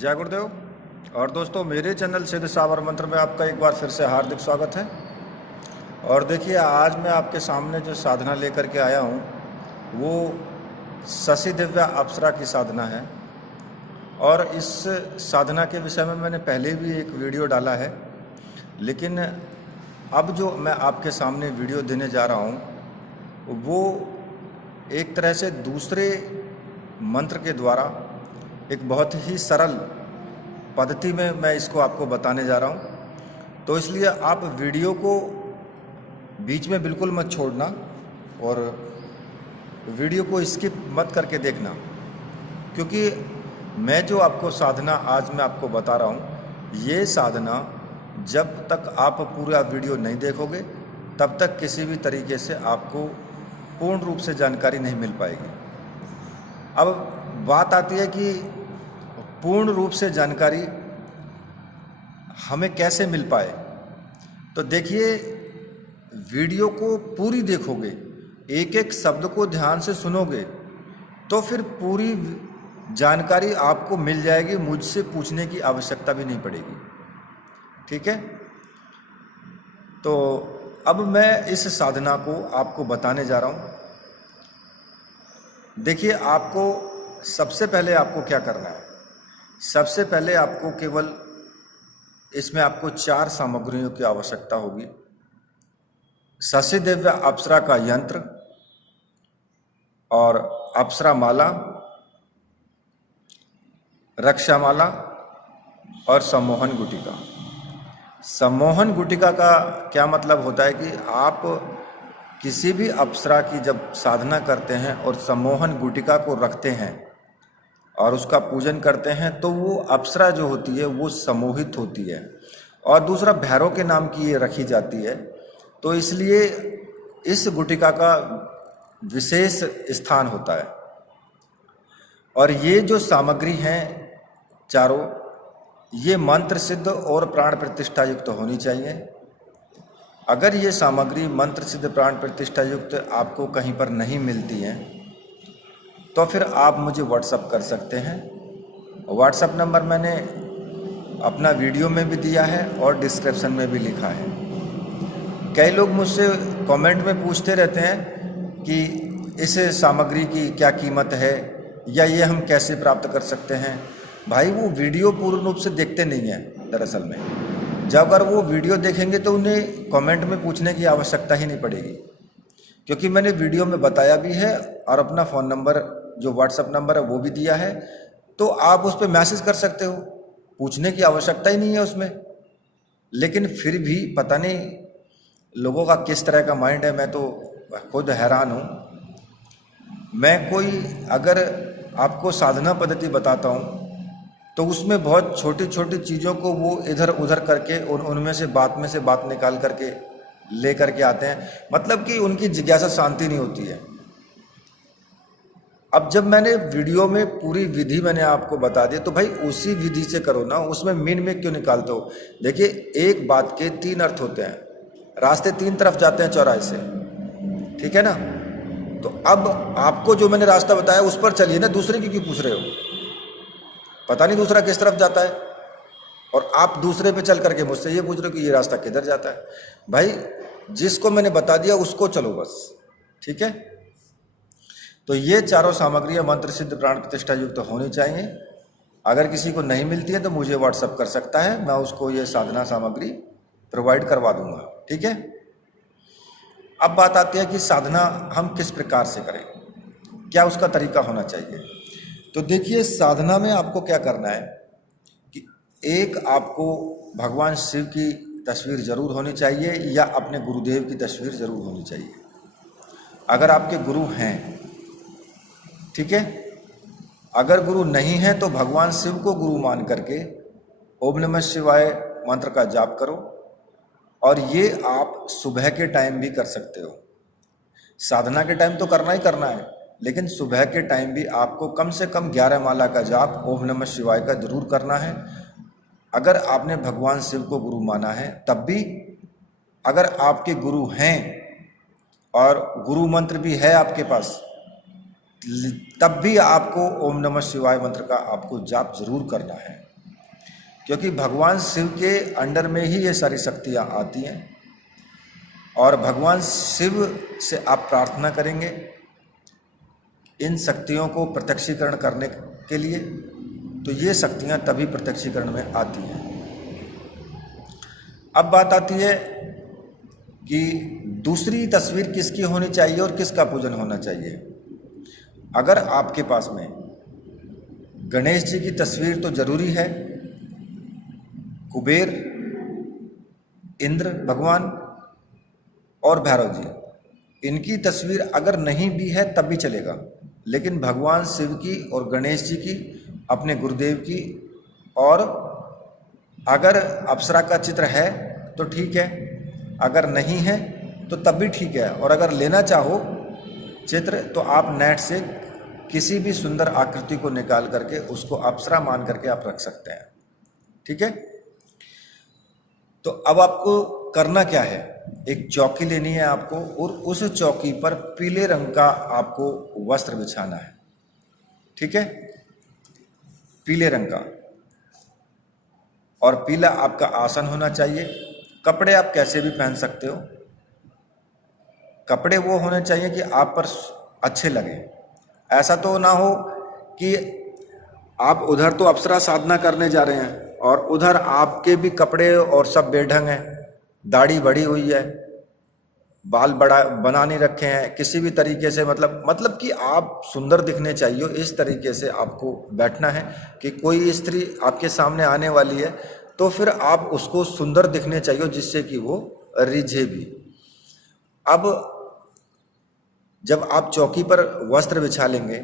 जय गुरुदेव। और दोस्तों, मेरे चैनल सिद्ध सावर मंत्र में आपका एक बार फिर से हार्दिक स्वागत है। और देखिए, आज मैं आपके सामने जो साधना लेकर के आया हूँ वो शशि दिव्या अप्सरा की साधना है। और इस साधना के विषय में मैंने पहले भी एक वीडियो डाला है, लेकिन अब जो मैं आपके सामने वीडियो देने जा रहा हूँ वो एक तरह से दूसरे मंत्र के द्वारा एक बहुत ही सरल पद्धति में मैं इसको आपको बताने जा रहा हूँ। तो इसलिए आप वीडियो को बीच में बिल्कुल मत छोड़ना और वीडियो को स्किप मत करके देखना, क्योंकि मैं जो आपको साधना आज मैं आपको बता रहा हूँ, ये साधना जब तक आप पूरा वीडियो नहीं देखोगे तब तक किसी भी तरीके से आपको पूर्ण रूप से जानकारी नहीं मिल पाएगी। अब बात आती है कि पूर्ण रूप से जानकारी हमें कैसे मिल पाए। तो देखिए, वीडियो को पूरी देखोगे, एक एक शब्द को ध्यान से सुनोगे तो फिर पूरी जानकारी आपको मिल जाएगी, मुझसे पूछने की आवश्यकता भी नहीं पड़ेगी। ठीक है, तो अब मैं इस साधना को आपको बताने जा रहा हूँ। देखिए, आपको सबसे पहले आपको क्या करना है। सबसे पहले आपको केवल इसमें आपको 4 सामग्रियों की आवश्यकता होगी। शशि दिव्या अप्सरा का यंत्र और अप्सरा माला, रक्षा माला और सम्मोहन गुटिका। सम्मोहन गुटिका का क्या मतलब होता है कि आप किसी भी अप्सरा की जब साधना करते हैं और सम्मोहन गुटिका को रखते हैं और उसका पूजन करते हैं तो वो अप्सरा जो होती है वो सम्मोहित होती है। और दूसरा, भैरव के नाम की ये रखी जाती है, तो इसलिए इस गुटिका का विशेष स्थान होता है। और ये जो सामग्री हैं चारों, ये मंत्र सिद्ध और प्राण प्रतिष्ठा युक्त होनी चाहिए। अगर ये सामग्री मंत्र सिद्ध प्राण प्रतिष्ठा युक्त आपको कहीं पर नहीं मिलती है तो फिर आप मुझे व्हाट्सअप कर सकते हैं। व्हाट्सअप नंबर मैंने अपना वीडियो में भी दिया है और डिस्क्रिप्शन में भी लिखा है। कई लोग मुझसे कमेंट में पूछते रहते हैं कि इस सामग्री की क्या कीमत है या ये हम कैसे प्राप्त कर सकते हैं। भाई, वो वीडियो पूर्ण रूप से देखते नहीं हैं। दरअसल में जब अगर वो वीडियो देखेंगे तो उन्हें कमेंट में पूछने की आवश्यकता ही नहीं पड़ेगी, क्योंकि मैंने वीडियो में बताया भी है और अपना फ़ोन नंबर जो व्हाट्सअप नंबर है वो भी दिया है। तो आप उस पर मैसेज कर सकते हो, पूछने की आवश्यकता ही नहीं है उसमें। लेकिन फिर भी पता नहीं लोगों का किस तरह का माइंड है, मैं तो खुद हैरान हूँ। मैं कोई अगर आपको साधना पद्धति बताता हूँ तो उसमें बहुत छोटी छोटी चीज़ों को वो इधर उधर करके उनमें से बात निकाल करके ले करके आते हैं, मतलब कि उनकी जिज्ञासा शांति नहीं होती है। अब जब मैंने वीडियो में पूरी विधि मैंने आपको बता दी तो भाई उसी विधि से करो ना, उसमें मीन में क्यों निकालते हो। देखिए, एक बात के 3 अर्थ होते हैं, रास्ते 3 तरफ जाते हैं चौराहे से, ठीक है ना। तो अब आपको जो मैंने रास्ता बताया उस पर चलिए ना, दूसरे की क्यों पूछ रहे हो। पता नहीं दूसरा किस तरफ जाता है और आप दूसरे पे चल करके मुझसे ये पूछ रहे हो कि ये रास्ता किधर जाता है। भाई, जिसको मैंने बता दिया उसको चलो बस, ठीक है। तो ये चारों सामग्रियां मंत्र सिद्ध प्राण प्रतिष्ठा युक्त होनी चाहिए। अगर किसी को नहीं मिलती है तो मुझे व्हाट्सअप कर सकता है, मैं उसको ये साधना सामग्री प्रोवाइड करवा दूंगा, ठीक है। अब बात आती है कि साधना हम किस प्रकार से करें, क्या उसका तरीका होना चाहिए। तो देखिए, साधना में आपको क्या करना है कि एक आपको भगवान शिव की तस्वीर जरूर होनी चाहिए या अपने गुरुदेव की तस्वीर जरूर होनी चाहिए, अगर आपके गुरु हैं, ठीक है। अगर गुरु नहीं है तो भगवान शिव को गुरु मान करके ओम नमः शिवाय मंत्र का जाप करो। और ये आप सुबह के टाइम भी कर सकते हो। साधना के टाइम तो करना ही करना है, लेकिन सुबह के टाइम भी आपको कम से कम 11 माला का जाप ओम नमः शिवाय का जरूर करना है। अगर आपने भगवान शिव को गुरु माना है तब भी, अगर आपके गुरु हैं और गुरु मंत्र भी है आपके पास तब भी आपको ओम नमः शिवाय मंत्र का आपको जाप जरूर करना है। क्योंकि भगवान शिव के अंडर में ही ये सारी शक्तियाँ आती हैं। और भगवान शिव से आप प्रार्थना करेंगे इन शक्तियों को प्रत्यक्षीकरण करने के लिए, तो ये शक्तियाँ तभी प्रत्यक्षीकरण में आती हैं। अब बात आती है कि दूसरी तस्वीर किसकी होनी चाहिए और किसका पूजन होना चाहिए। अगर आपके पास में गणेश जी की तस्वीर तो जरूरी है, कुबेर, इंद्र भगवान और भैरव जी, इनकी तस्वीर अगर नहीं भी है तब भी चलेगा, लेकिन भगवान शिव की और गणेश जी की, अपने गुरुदेव की, और अगर अप्सरा का चित्र है तो ठीक है, अगर नहीं है तो तब भी ठीक है। और अगर लेना चाहो चित्र तो आप नेट से किसी भी सुंदर आकृति को निकाल करके उसको अप्सरा मान करके आप रख सकते हैं। ठीक है। तो अब आपको करना क्या है, एक चौकी लेनी है आपको और उस चौकी पर पीले रंग का आपको वस्त्र बिछाना है। ठीक है, पीले रंग का, और पीला आपका आसन होना चाहिए। कपड़े आप कैसे भी पहन सकते हो, कपड़े वो होने चाहिए कि आप पर अच्छे लगे। ऐसा तो ना हो कि आप उधर तो अप्सरा साधना करने जा रहे हैं और उधर आपके भी कपड़े और सब बेढंग हैं, दाढ़ी बढ़ी हुई है, बाल बड़ा बना नहीं रखे हैं, किसी भी तरीके से मतलब कि आप सुंदर दिखने चाहिए। इस तरीके से आपको बैठना है कि कोई स्त्री आपके सामने आने वाली है तो फिर आप उसको सुंदर दिखने चाहिए, जिससे कि वो रिझे भी। अब जब आप चौकी पर वस्त्र बिछा लेंगे,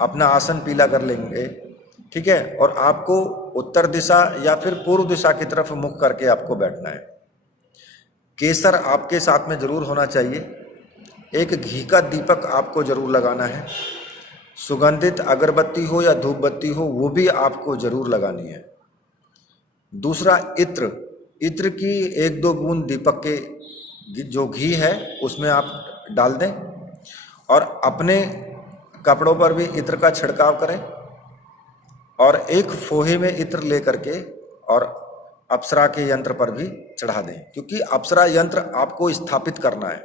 अपना आसन पीला कर लेंगे, ठीक है, और आपको उत्तर दिशा या फिर पूर्व दिशा की तरफ मुख करके आपको बैठना है। केसर आपके साथ में जरूर होना चाहिए। एक घी का दीपक आपको जरूर लगाना है। सुगंधित अगरबत्ती हो या धूप बत्ती हो वो भी आपको जरूर लगानी है। दूसरा इत्र, इत्र की 1-2 बूंद दीपक के जो घी है उसमें आप डाल दें और अपने कपड़ों पर भी इत्र का छिड़काव करें और एक फोहे में इत्र लेकर के और अप्सरा के यंत्र पर भी चढ़ा दें, क्योंकि अप्सरा यंत्र आपको स्थापित करना है।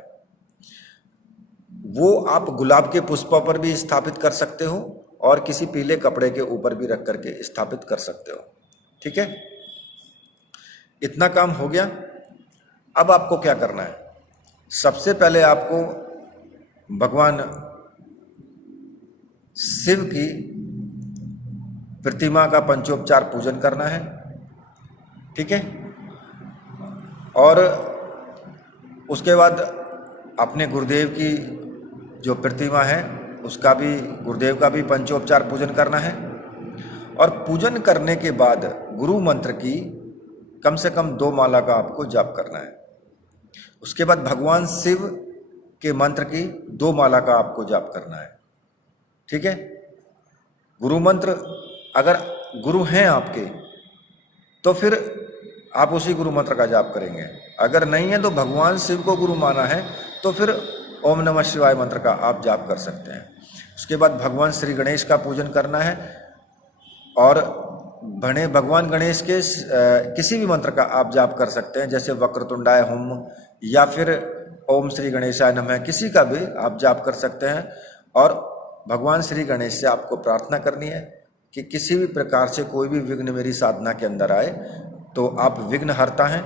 वो आप गुलाब के पुष्पों पर भी स्थापित कर सकते हो और किसी पीले कपड़े के ऊपर भी रख करके स्थापित कर सकते हो। ठीक है, इतना काम हो गया। अब आपको क्या करना है, सबसे पहले आपको भगवान शिव की प्रतिमा का पंचोपचार पूजन करना है। ठीक है, और उसके बाद अपने गुरुदेव की जो प्रतिमा है उसका भी, गुरुदेव का भी पंचोपचार पूजन करना है। और पूजन करने के बाद गुरु मंत्र की कम से कम 2 माला का आपको जाप करना है। उसके बाद भगवान शिव के मंत्र की 2 माला का आपको जाप करना है। ठीक है, गुरु मंत्र अगर गुरु हैं आपके तो फिर आप उसी गुरु मंत्र का जाप करेंगे, अगर नहीं है तो भगवान शिव को गुरु माना है तो फिर ओम नमः शिवाय मंत्र का आप जाप कर सकते हैं। उसके बाद भगवान श्री गणेश का पूजन करना है और भगवान गणेश के किसी भी मंत्र का आप जाप कर सकते हैं, जैसे वक्रतुंडाय हुम या फिर ओम श्री गणेशाय नमः, किसी का भी आप जाप कर सकते हैं। और भगवान श्री गणेश से आपको प्रार्थना करनी है कि किसी भी प्रकार से कोई भी विघ्न मेरी साधना के अंदर आए तो आप विघ्न हरता हैं,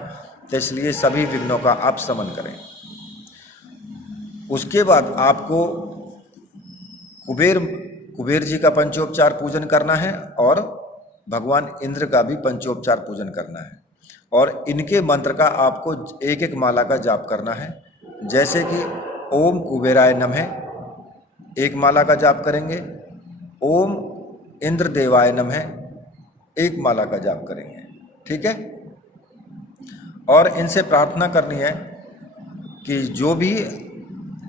तो इसलिए सभी विघ्नों का आप शमन करें। उसके बाद आपको कुबेर जी का पंचोपचार पूजन करना है और भगवान इंद्र का भी पंचोपचार पूजन करना है और इनके मंत्र का आपको 1-1 माला का जाप करना है। जैसे कि ओम कुबेराय नमः 1 माला का जाप करेंगे, ओम इंद्र देवाय नमः 1 माला का जाप करेंगे। ठीक है, और इनसे प्रार्थना करनी है कि जो भी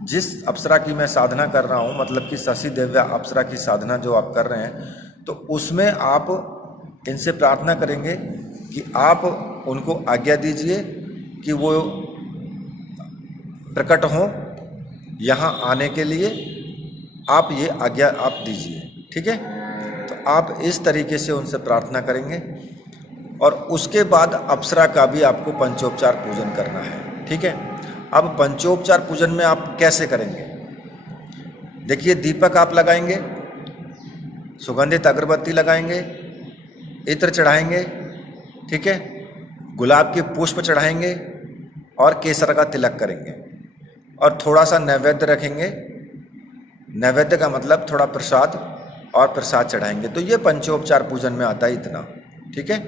जिस अप्सरा की मैं साधना कर रहा हूँ, मतलब कि शशि दिव्या अप्सरा की साधना जो आप कर रहे हैं, तो उसमें आप इनसे प्रार्थना करेंगे कि आप उनको आज्ञा दीजिए कि वो प्रकट हों यहाँ आने के लिए, आप ये आज्ञा आप दीजिए। ठीक है, तो आप इस तरीके से उनसे प्रार्थना करेंगे। और उसके बाद अप्सरा का भी आपको पंचोपचार पूजन करना है। ठीक है। अब पंचोपचार पूजन में आप कैसे करेंगे? देखिए, दीपक आप लगाएंगे, सुगंधित अगरबत्ती लगाएंगे, इत्र चढ़ाएंगे, ठीक है, गुलाब के पुष्प चढ़ाएंगे और केसर का तिलक करेंगे और थोड़ा सा नैवेद्य रखेंगे। नैवेद्य का मतलब थोड़ा प्रसाद, और प्रसाद चढ़ाएंगे। तो ये पंचोपचार पूजन में आता है इतना। ठीक है।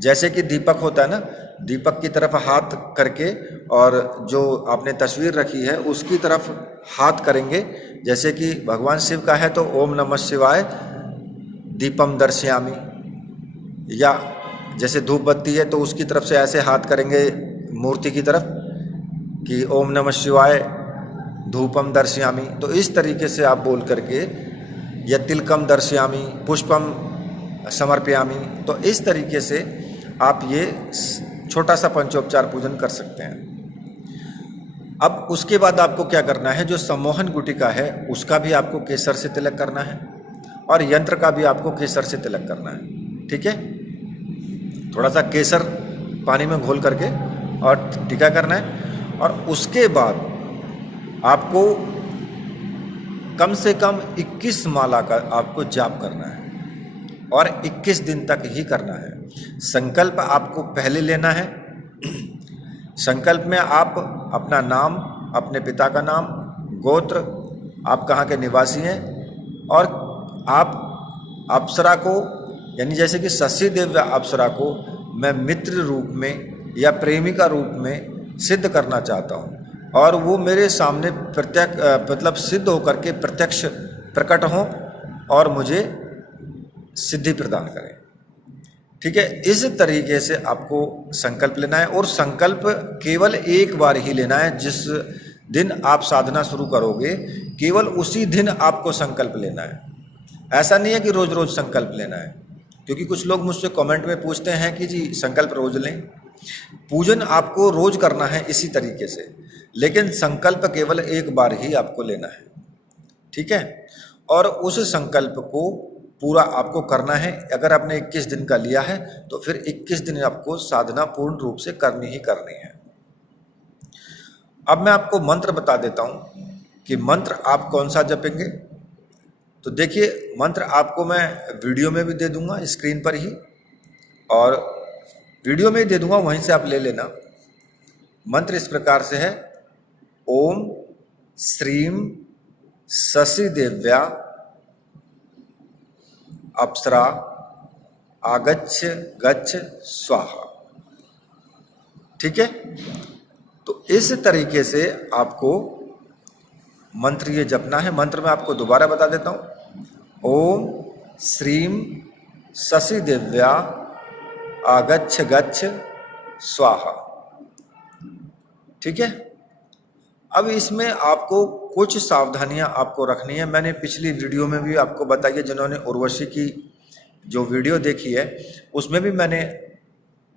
जैसे कि दीपक होता है ना, दीपक की तरफ हाथ करके और जो आपने तस्वीर रखी है उसकी तरफ हाथ करेंगे। जैसे कि भगवान शिव का है तो ओम नमः शिवाय दीपम दर्शयामि, या जैसे धूप बत्ती है तो उसकी तरफ से ऐसे हाथ करेंगे मूर्ति की तरफ कि ओम नमः शिवाय धूपम दर्शयामि। तो इस तरीके से आप बोल करके, या तिलकम दर्शयामि पुष्पम समर्पयामि, तो इस तरीके से आप ये छोटा सा पंचोपचार पूजन कर सकते हैं। अब उसके बाद आपको क्या करना है, जो सम्मोहन गुटिका है उसका भी आपको केसर से तिलक करना है और यंत्र का भी आपको केसर से तिलक करना है। ठीक है। थोड़ा सा केसर पानी में घोल करके और टीका करना है, और उसके बाद आपको कम से कम 21 माला का आपको जाप करना है और 21 दिन तक ही करना है। संकल्प आपको पहले लेना है। संकल्प में आप अपना नाम, अपने पिता का नाम, गोत्र, आप कहाँ के निवासी हैं, और आप अप्सरा को, यानी जैसे कि शशि दिव्या अप्सरा को मैं मित्र रूप में या प्रेमिका रूप में सिद्ध करना चाहता हूँ, और वो मेरे सामने प्रत्यक्ष मतलब सिद्ध होकर के प्रत्यक्ष प्रकट हों और मुझे सिद्धि प्रदान करें। ठीक है। इस तरीके से आपको संकल्प लेना है, और संकल्प केवल एक बार ही लेना है। जिस दिन आप साधना शुरू करोगे केवल उसी दिन आपको संकल्प लेना है। ऐसा नहीं है कि रोज रोज संकल्प लेना है, क्योंकि कुछ लोग मुझसे कमेंट में पूछते हैं कि जी संकल्प रोज लें। पूजन आपको रोज करना है इसी तरीके से, लेकिन संकल्प केवल एक बार ही आपको लेना है। ठीक है। और उस संकल्प को पूरा आपको करना है। अगर आपने 21 दिन का लिया है तो फिर 21 दिन आपको साधना पूर्ण रूप से करनी ही करनी है। अब मैं आपको मंत्र बता देता हूं कि मंत्र आप कौन सा जपेंगे। तो देखिए, मंत्र आपको मैं वीडियो में भी दे दूंगा स्क्रीन पर ही, और वीडियो में ही दे दूंगा, वहीं से आप ले लेना। मंत्र इस प्रकार से है, ओम श्रीम शशि दिव्या अप्सरा आगच्छ गच्छ स्वाहा। ठीक है। तो इस तरीके से आपको मंत्र ये जपना है। मंत्र में आपको दोबारा बता देता हूं, ओम श्रीम शशि दिव्या आगच्छ गच्छ स्वाहा। ठीक है। अब इसमें आपको कुछ सावधानियां आपको रखनी है। मैंने पिछली वीडियो में भी आपको बताई है, जिन्होंने उर्वशी की जो वीडियो देखी है उसमें भी मैंने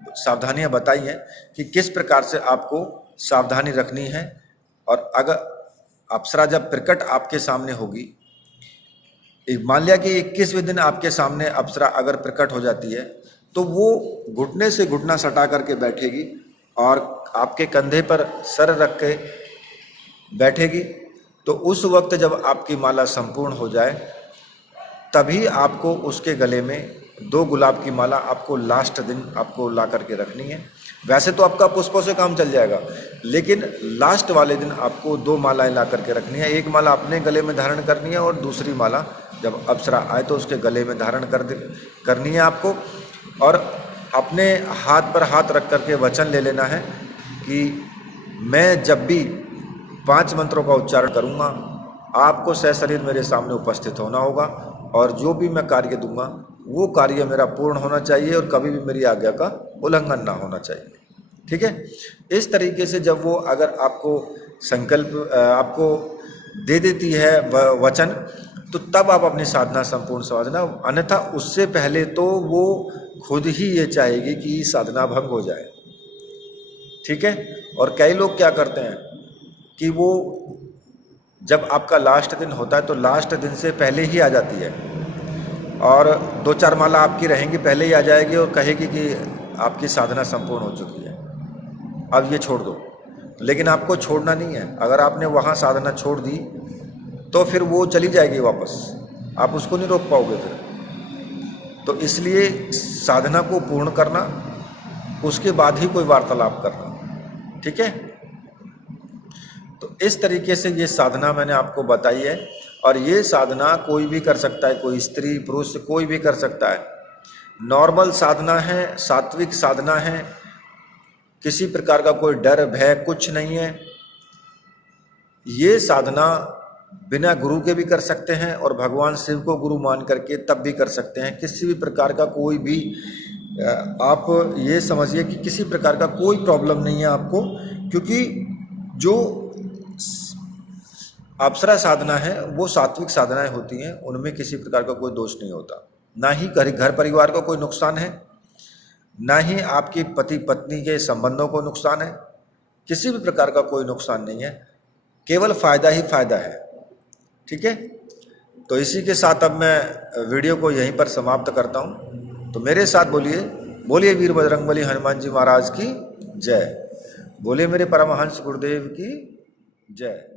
सावधानियां बताई हैं कि किस प्रकार से आपको सावधानी रखनी है। और अगर अप्सरा जब प्रकट आपके सामने होगी, मान लिया कि 21वें दिन आपके सामने अप्सरा अगर प्रकट हो जाती है, तो वो घुटने से घुटना सटा करके बैठेगी और आपके कंधे पर सर रख के बैठेगी। तो उस वक्त जब आपकी माला संपूर्ण हो जाए, तभी आपको उसके गले में 2 गुलाब की माला आपको लास्ट दिन आपको ला करके रखनी है। वैसे तो आपका पुष्पों से काम चल जाएगा, लेकिन लास्ट वाले दिन आपको 2 मालाएं ला करके रखनी है। एक माला अपने गले में धारण करनी है और दूसरी माला जब अप्सरा आए तो उसके गले में धारण करनी है आपको। और अपने हाथ पर हाथ रख करके वचन ले लेना है कि मैं जब भी 5 मंत्रों का उच्चारण करूँगा, आपको सशरीर मेरे सामने उपस्थित होना होगा, और जो भी मैं कार्य दूंगा वो कार्य मेरा पूर्ण होना चाहिए और कभी भी मेरी आज्ञा का उल्लंघन ना होना चाहिए। ठीक है। इस तरीके से जब वो अगर आपको संकल्प आपको दे देती है वचन, तो तब आप अपनी साधना संपूर्ण समझना। अन्यथा उससे पहले तो वो खुद ही ये चाहेगी कि साधना भंग हो जाए। ठीक है। और कई लोग क्या करते हैं कि वो जब आपका लास्ट दिन होता है तो लास्ट दिन से पहले ही आ जाती है, और 2-4 माला आपकी रहेंगी, पहले ही आ जाएगी और कहेगी कि आपकी साधना संपूर्ण हो चुकी है, अब ये छोड़ दो। लेकिन आपको छोड़ना नहीं है। अगर आपने वहाँ साधना छोड़ दी तो फिर वो चली जाएगी वापस, आप उसको नहीं रोक पाओगे फिर। तो इसलिए साधना को पूर्ण करना, उसके बाद ही कोई वार्तालाप करना, ठीक है। तो इस तरीके से ये साधना मैंने आपको बताई है, और ये साधना कोई भी कर सकता है, कोई स्त्री पुरुष कोई भी कर सकता है। नॉर्मल साधना है, सात्विक साधना है, किसी प्रकार का कोई डर भय कुछ नहीं है। ये साधना बिना गुरु के भी कर सकते हैं और भगवान शिव को गुरु मान करके तब भी कर सकते हैं। किसी भी प्रकार का कोई भी आप ये समझिए कि किसी प्रकार का कोई प्रॉब्लम नहीं है आपको, क्योंकि जो अप्सरा साधना है वो सात्विक साधनाएं होती हैं, उनमें किसी प्रकार का कोई दोष नहीं होता। ना ही घर परिवार को कोई नुकसान है, ना ही आपके पति पत्नी के संबंधों को नुकसान है, किसी भी प्रकार का कोई नुकसान नहीं है, केवल फ़ायदा ही फ़ायदा है, ठीक है। तो इसी के साथ अब मैं वीडियो को यहीं पर समाप्त करता हूँ। तो मेरे साथ बोलिए, बोलिए वीर बजरंगबली हनुमान जी महाराज की जय, बोलिए मेरे परमहंस गुरुदेव की जय।